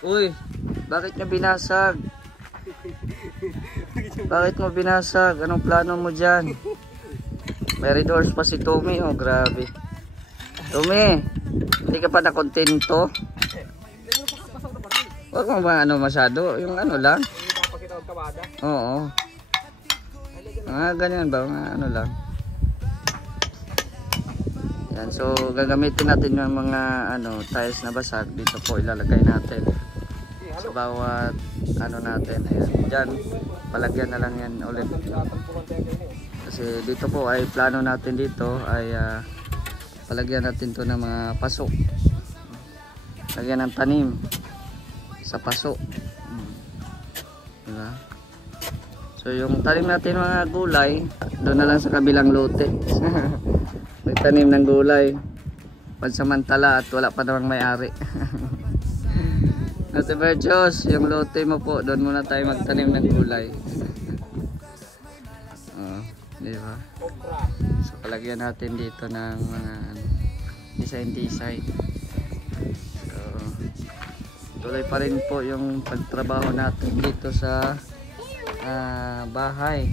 Uy, bakit niya binasag? Bakit mo binasag? Anong plano mo dyan? May red horse pa si Tommy. Oh, grabe. Tommy, hindi ka pa nakontento? Huwag mo ba ano masyado? Yung ano lang? Oo. Ganyan ba? Ano lang? Yan, so gagamitin natin yung mga ano tiles na basag. Dito po ilalagay natin sa bawat ano natin. Ayan, dyan palagyan na lang yan ulit. Kasi dito po ay plano natin dito ay palagyan natin to ng mga paso. Lagyan ng tanim sa paso. Diba? So yung tanim natin mga gulay doon na lang sa kabilang lote. Tanim ng gulay pansamantala at wala pa namang may-ari. Ate Berchos, yung lote mo po doon muna tayo magtanim ng gulay. Diba? So palagyan natin dito ng mga design. So tuloy pa rin po yung pagtrabaho natin dito sa bahay.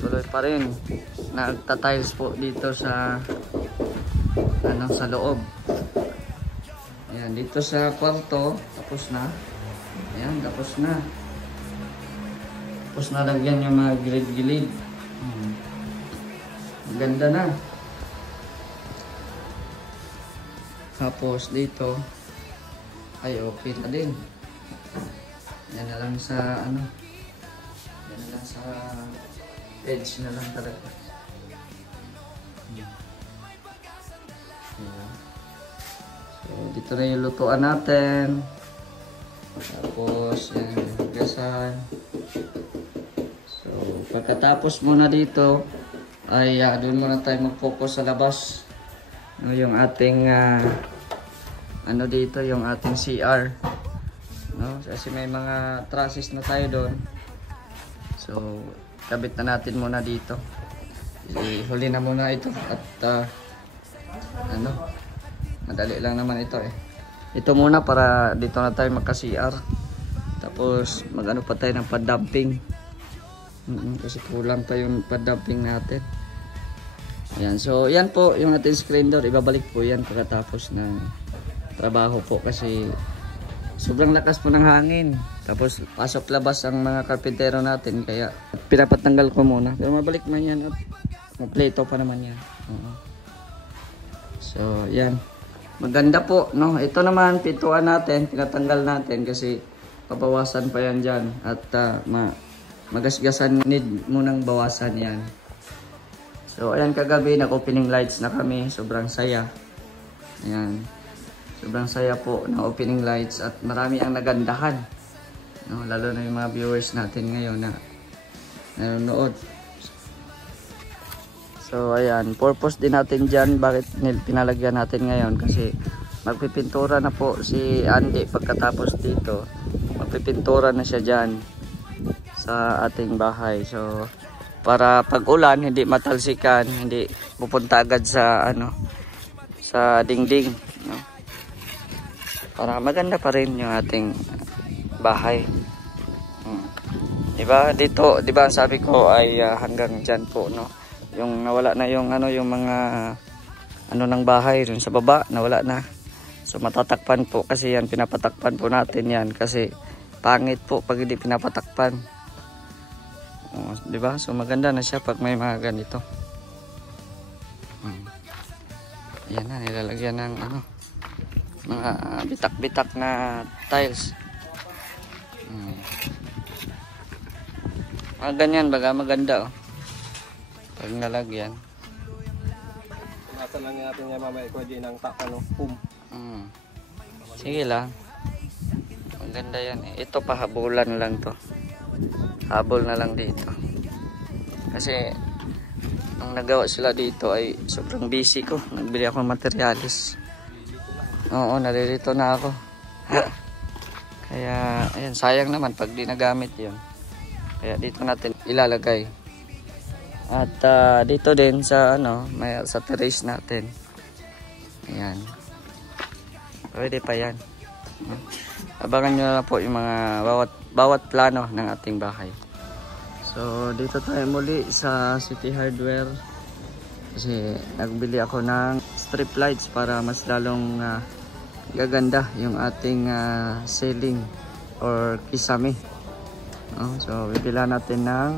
Tuloy pa rin. Nagta-tiles po dito sa sa loob. Ayan, dito sa kwarto tapos na. Ayan, tapos na. Tapos nalagyan yung mga gilid-gilid. Ganda na. Tapos dito ay okay na din. Yan na lang sa yan na lang sa edge na lang talaga. So dito na yung lutuan natin. Tapos yan gasan. So pagkatapos muna dito ay doon muna tayo mag-focus sa labas. Yung ating dito yung ating CR. No? Kasi may mga trusses na tayo doon. So kabit na natin muna dito. Huli na muna ito at madali lang naman ito ito muna para dito na tayo magka-CR. Tapos mag-ano pa tayo ng pad-dumping. Kasi kulang pa yung pad-dumping natin. Ayan, so yan po yung ating screen door. Ibabalik po yan pagkatapos ng trabaho po kasi sobrang lakas po ng hangin. Tapos pasok labas ang mga karpintero natin kaya pinapatanggal ko muna. Pero mabalik man yan at kompleto pa naman yan. So yan. Maganda po, no? Ito naman pintuan natin, pinatanggal natin kasi pabawasan pa yan dyan. At magasgasan, need munang bawasan yan. So ayan, kagabi nag-opening lights na kami. Sobrang saya. Ayan. Sobrang saya po ng opening lights at marami ang nagandahan. No, lalo na yung mga viewers natin ngayon na nanonood. So ayan, purpose din natin dyan bakit pinalagyan natin ngayon kasi magpipintura na po si Andy pagkatapos dito. Magpipintura na siya dyan sa ating bahay. So para pag ulan hindi matalsikan, hindi pupunta agad sa sa dingding, no? Para maganda pa rin yung ating bahay. Diba? Dito, diba sabi ko ay hanggang dyan po, no? Yung nawala na yung yung mga ng bahay dun sa baba, nawala na. So matatakpan po kasi yan, pinapatakpan po natin yan kasi pangit po pag hindi pinapatakpan. Diba? So maganda na siya pag may mga ganito. Yan na, nilalagyan ng mga bitak-bitak na tiles. Ganyan baga maganda pag nalagyan. Nasa lang natin yan mamaya ko dyan ng pum. Sige lang. Maganda yan Ito pahabulan lang to. Habol na lang dito. Kasi nung nagawa sila dito ay sobrang busy ko. Nagbili ako ng materialis. Oo, naririto na ako. Kaya ayan, sayang naman pag di nagamit yun. Kaya dito natin ilalagay. At dito din sa may sa terrace natin. Ayan. Pwede pa yan. Abangan nyo na po yung mga bawat plano ng ating bahay. So dito tayo muli sa City Hardware kasi nagbili ako ng strip lights para mas lalong gaganda yung ating ceiling or kisame. So bibila natin ng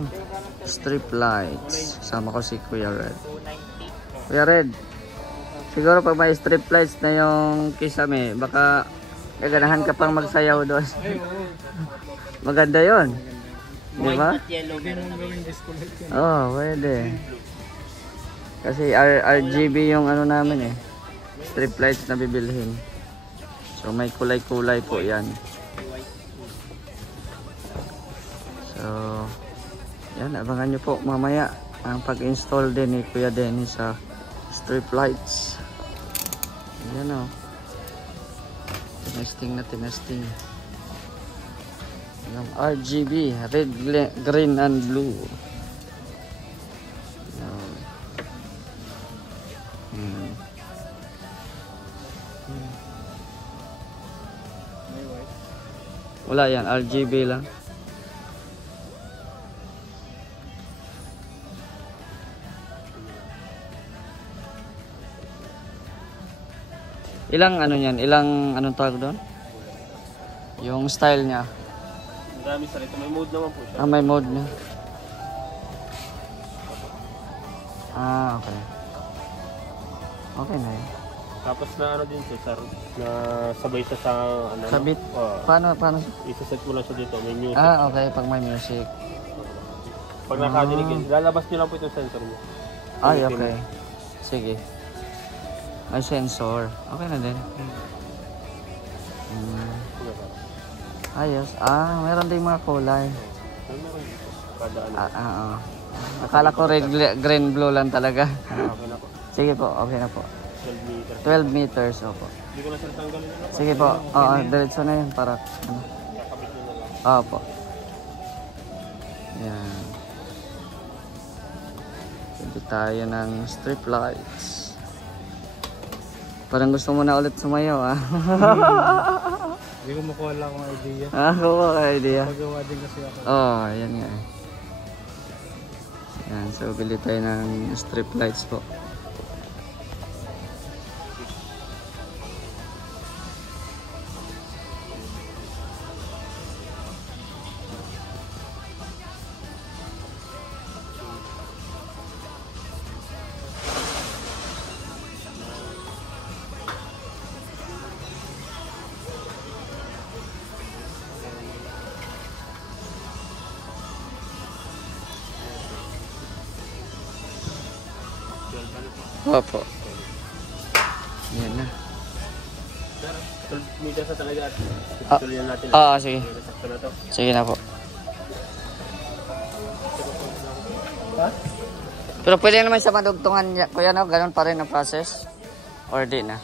strip lights. Sama ko si Kuya Red. Kuya Red, siguro pag may strip lights na yung kisame, baka gaganahan ka pang magsayaw doon. Maganda yon, di ba? Oh, pwede. Kasi RGB yung ano namin strip lights na bibilhin. So may kulay-kulay po yan. So yan, abangan nyo po mamaya ang pag-install din ni Kuya Denny sa strip lights. Yan o. Tinesting na tinesting. Yung RGB, red, green, and blue. Wala yan, RGB lang. Ilang ano yan? Ilang anong tawag doon? Yung style niya. Marami sa rito. May mode naman po siya. May mode na. Okay. Okay na yun. Tapos na ano din siya, sir, na sabay siya sa ano. Sabit? Paano? Isa-set mo lang siya dito. May music. Okay. Pag may music. Pag nakadinig yun, lalabas nyo lang po itong sensor mo. Ay, okay. Sige. May sensor. Okay na din. Ayos. Meron din mga kulay. Akala ko red, green, blue lang talaga. Okay na po. Sige po, okay na po. 12 meters, opo. Hindi ko na sir tanggalin na po. Sige po, diretso na yun para ano. Kakabit nyo na lang. Opo. Yan. Pwede tayo ng strip lights. Parang gusto mo na ulit sumayaw, Hindi ko makuha lang akong idea. Kuha ka idea. Magawa din kasi ako. Yan nga Yan, so bili tayo ng strip lights po. Opo. Yan na. 12 meters na talaga at tuloy natin. Sige. Sakto na to. Sige na po. Pero pwede naman sa madugtungan, kuya, no? Ganun pa rin ang process? Or di na?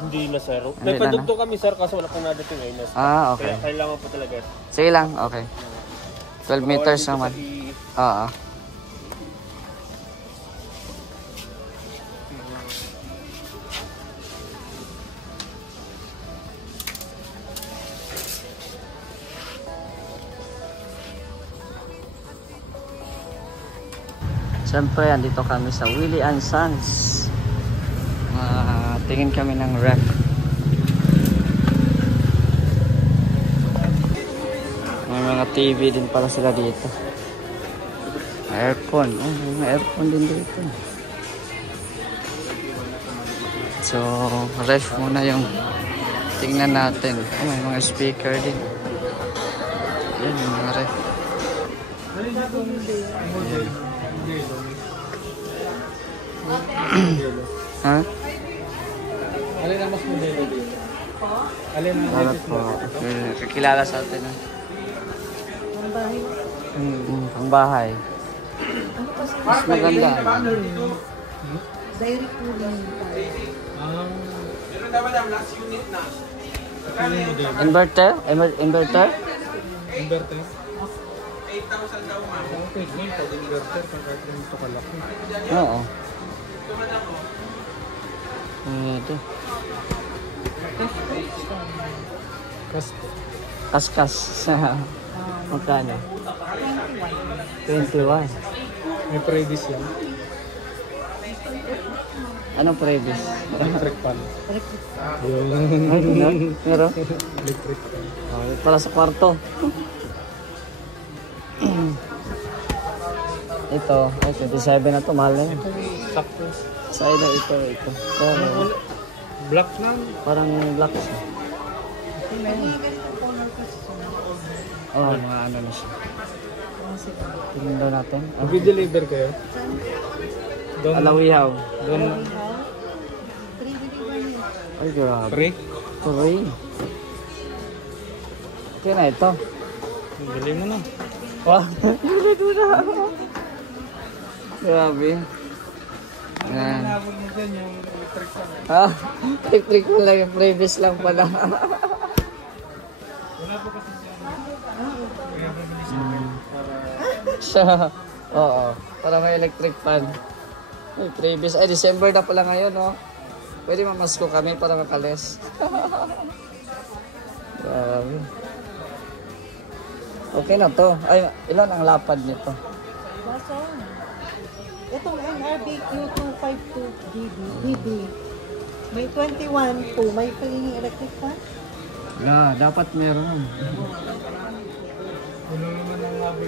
Hindi na sir. Hindi May na, padugtong kami sir kaso wala pong nadating ngayon. Okay. Kaya kailangan po talaga. Sige lang, okay. 12 meters naman. Siyempre, andito kami sa Willie and Sons. Tingin kami ng ref. May mga TV din pala sila dito. Aircon. May aircon din dito. So, ref muna yung tingnan natin. May mga speaker din. Yan, yung mga ref. Ha? Alin ang mas modelo dito? Alin ang Para po. Kakilala sa atin. Ang bahay. Ang bahay. Mas maganda. Direct po lang tayo. Pero dapat ang last unit na. Inverter? Inverter? Inverter? 8,000 daw ma. Okay, pag inverter, pag ito kalaki. Oo. Ito. Kasko. Kaskas. Magkano? 21. May previous yan. Anong previous? Electric pan. Pero? Electric pan. Para sa kwarto. Ito, ay 27 na to, mahal na yun. Sakto. Sa ina ito. So, Black lang. parang black siya. Oh, mga ano na siya. Tingnan daw natin. Mag-deliver kayo? Doon. Alawihaw. Doon. Ay, grabe. Free? Free. Kaya na ito. Bili mo na. Wow. Grabe. Ayan. Nabog mo dyan yung electric pan. Ah, electric mo lang yung previous lang pala. Wala po kasi dyan. Kaya mabilis yung Siya. Oo. Para may electric fan. May previous. Ay, December na pala ngayon, no? Pwede mamasko kami para makalis. Grabe. Okay na to. Ay, ilan ang lapad nito? Baso. Itong NRBQ 252DB. May 21 po. May free electric fan? Ah, dapat meron. Puno naman ang labi.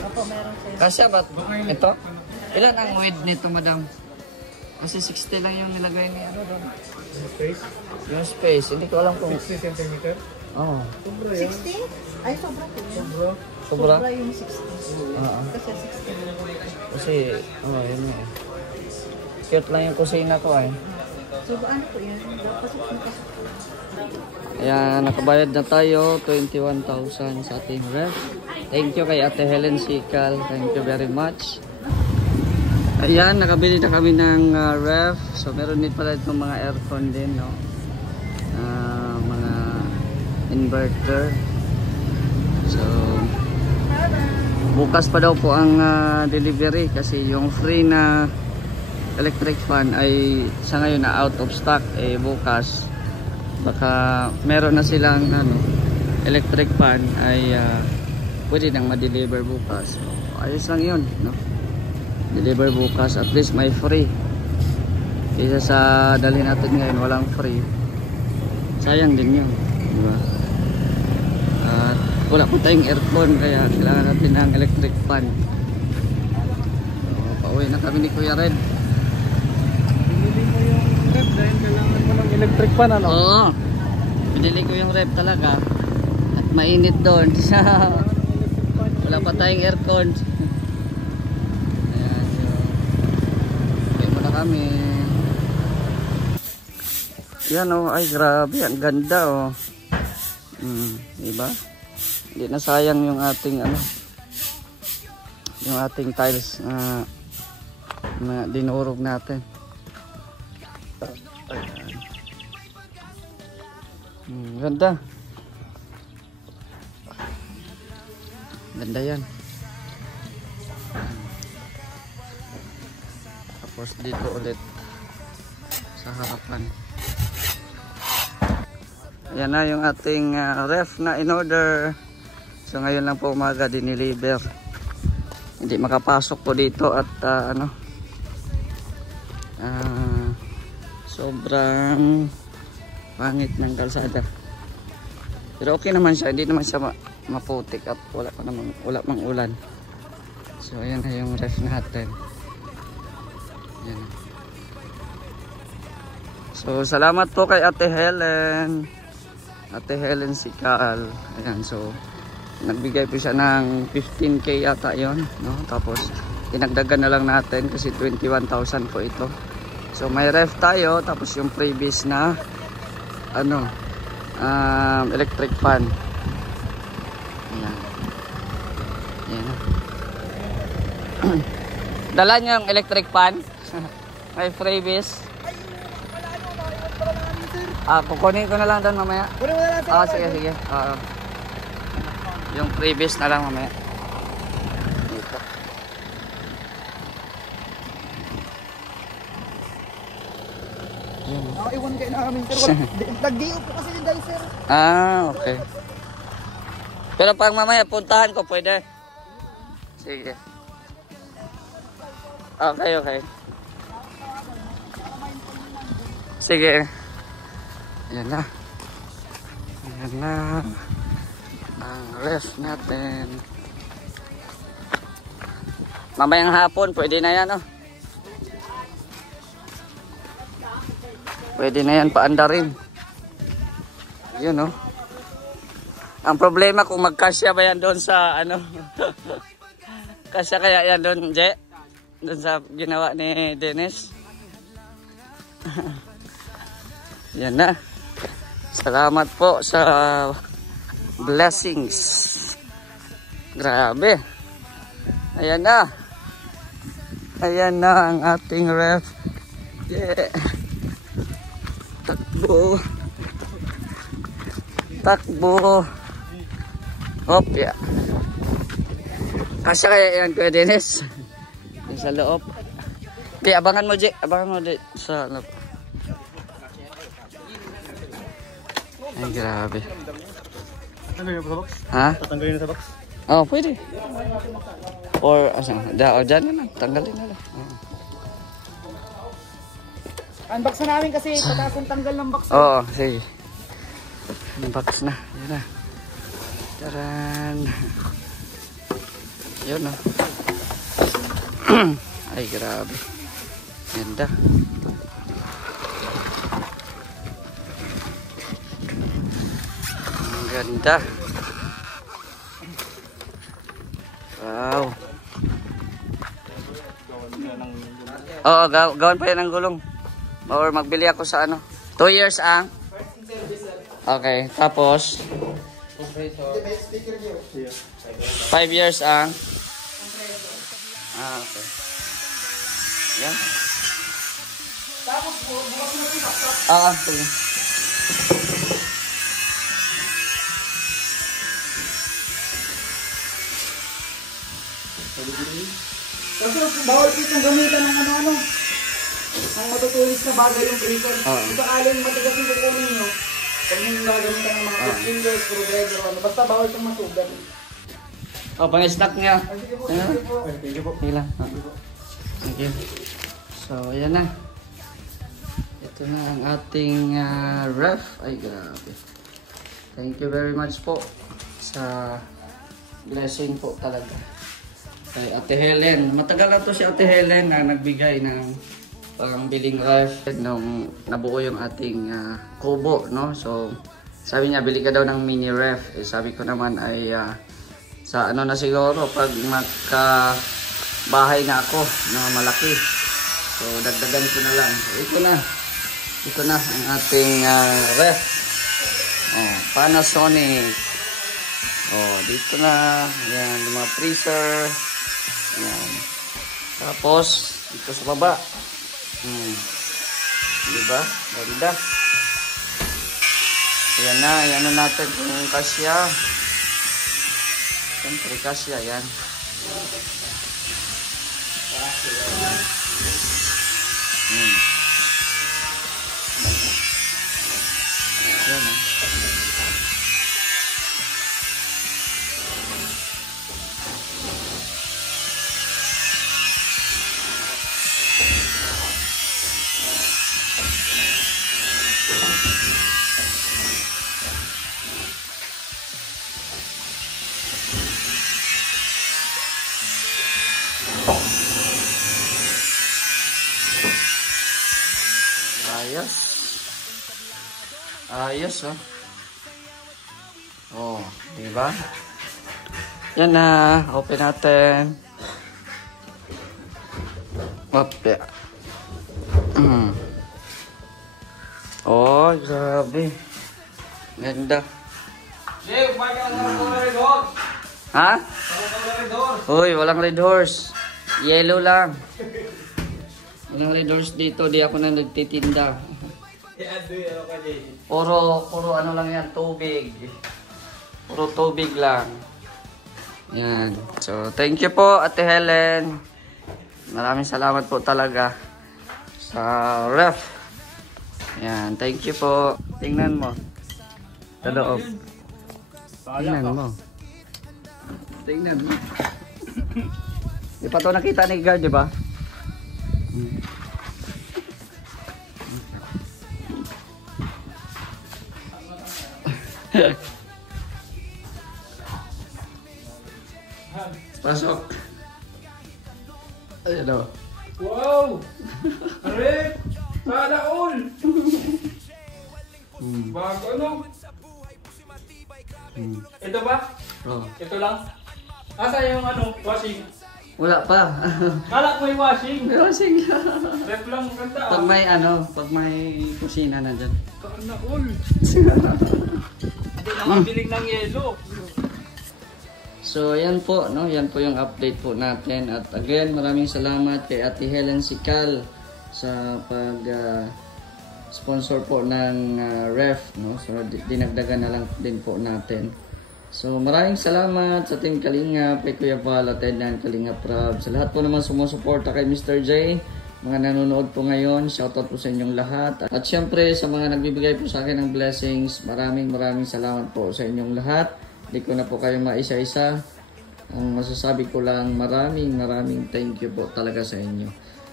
Opo, meron sa'yo. Kasi ba't ito? Ilan ang width nito, madam? Kasi 60 lang yung nilagay ni ano doon. Space? Yung space, hindi ko alam kung... 60 cm? Oo. Sobra yun. 60? Ay, sobra po yun. Sobra. Sobra? Sobra yung 60. Oo. Kasi 60 lang. Kasi, yun nga eh. Cute lang yung kusina ko eh. So, ano po yun? Pasok yung pasok. Ayan, nakabayad na tayo, 21,000 sa ating ref. Thank you kay Ate Helen Sikal. Thank you very much. Ayan, nakabili na kami ng ref. So, meron din pala itong mga aircon din, no? Mga inverter. So, bukas pa daw po ang delivery kasi yung free na electric fan ay sa ngayon na out of stock. Eh, bukas baka meron na silang electric fan ay pwede nang ma-deliver bukas. So, ayos lang yun, no? Deliver bukas, at least may free. Kaysa sa dalhin natin ngayon walang free, sayang din yun, diba? At wala po tayong aircon kaya kailangan natin ng electric fan. So, pauwi na kami ni Kuya Red. Binili mo yung rep dahil kailangan mo ng electric pan, ano? Oo, binili ko yung ref talaga at mainit doon. Wala pa tayong aircon. Ayan, so okay muna kami. Yan oh, ay grabe, ang ganda oh. Diba? Hindi na sayang yung ating yung ating tiles na dinurog natin. Ganda. Ganda yan. Tapos dito ulit sa harapan. Ayan na yung ating ref na in order. So ngayon lang po umaga diniliver. Hindi makapasok po dito at sobrang pangit ng kalsada. Pero okay naman siya, hindi naman siya maputik at wala mang ulan. So ayan na yung ref natin. Ayan. So salamat po kay Ate Helen. Ate Helen Sikal. Ayan, so nagbigay po siya ng 15k yata yon, no? Tapos dinagdagan na lang natin kasi 21,000 po ito. So may ref tayo, tapos yung previous na electric fan. Ayan. Ayan. Dala niyo yung electric fan. May previous. Kukunin ko na lang doon mamaya. Sige. Yung previous na lang mamaya. Dito. Nakaiwan kayo namin sir. Nag-DO po kasi yung dahil sir. Ah, okay. Pero pag mamaya puntahan ko, pwede. Sige. Okay, okay. Sige. Ayan na. Ayan na. Ang ref natin. Mamayang hapon, pwede na yan, oh. Pwede na yan paandarin. Yun, oh. Ang problema kung magkasya ba yan doon sa ano. Kasya kaya yan doon, Je? Doon sa ginawa ni Dennis. Yan na. Salamat po sa blessings. Grabe. Ayan na. Ayan na ang ating ref. Yeah. Takbo. Takbo. Hop, ya. Kasya kaya yan, Kuya Dennis. Yung sa loob. Okay, abangan mo, Je. Abangan mo, Je. Sa loob. Ay, grabe. Tatanggalin na sa box? Ha? Tatanggalin na sa box? Oh, pwede. Or, dyan na lang. Tanggalin na lang. Oh. Unbox na namin kasi pataas ang tanggal ng box. Oo, sige. Unbox na. Yan na. Taran. Yun, oh. Ay, grabe. Ganda. Ang ganda. Wow. Oo, gawin pa yan ng gulong. Or magbili ako sa ano. 2 years ang? Okay, tapos 5 years ang? Ah, okay. Yan. Tapos bukas na rin ako. Sige. Kasi bawal po itong gamitan ng ano-ano. Ang matutulis na bagay yung breaker. Ito aling matigas yung kukunin nyo. Pag yung gagamitan ng mga 15 years, screwdriver, ano. Basta bawal itong masugat. Oh, pang-snack niya. Sige po, sige po. Sige po. Sige lang. Thank you. So, ayan na. Ito na ang ating ref. Ay, grabe. Thank you very much po sa blessing po talaga. Kay Ate Helen. Matagal na to si Ate Helen na nagbigay ng pangbiling ref nung nabuo yung ating kubo, no? So, sabi niya, bili ka daw ng mini ref. Sabi ko naman ay sa ano na siguro pag bahay na ako na malaki, so dagdagan ko na lang. So, ito na ang ating ref. Panasonic. Dito na yan yung mga freezer. Yan. Tapos dito sa baba, diba? Ganda. Yan na natin kung kasya. Siyempre kasya yan. Yan, ayos, diba? Yan na, open natin. Okay. Grabe. Ganda. Ha? Uy, walang red horse. Yellow lang. Walang red horse dito, di ako na nagtitinda. Puro ano lang yan, tubig. Puro tubig lang. Yan. So, thank you po, Ate Helen. Maraming salamat po talaga sa ref. Yan, thank you po. Tingnan mo. Sa loob. Tingnan mo. Tingnan mo. Di pa ito nakita ni Guard, di ba? Pasok. Ayan o. Wow! Correct! Sana all! Bago ano? Ito ba? Oh. Ito lang? Asa yung ano? Washing? Wala pa. Kala ko may washing! Pero sige. Ref lang maganda Pag may ano, pag may kusina na dyan. Sana all! Hindi na mabiling ng yelo. So, yan po, no? Yan po yung update po natin. At again, maraming salamat kay Ate Helen Sikal sa pag sponsor po ng ref, no? So, dinagdagan na lang din po natin. So, maraming salamat sa Team Kalingap, kay Kuya Val, at ng Kalingap Rob. Sa lahat po naman sumusuporta kay Mr. J, mga nanonood po ngayon, shoutout po sa inyong lahat. At syempre, sa mga nagbibigay po sa akin ng blessings, maraming salamat po sa inyong lahat. Hindi ko na po kayo maisa-isa. Ang masasabi ko lang, maraming thank you po talaga sa inyo.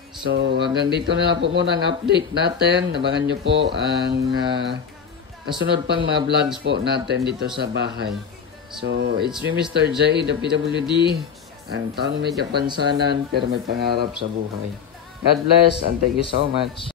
So, hanggang dito na lang po muna ang update natin. Abangan nyo po ang kasunod pang mga vlogs po natin dito sa bahay. So, it's me Mr. J, the PWD. Ang taong may kapansanan pero may pangarap sa buhay. God bless and thank you so much.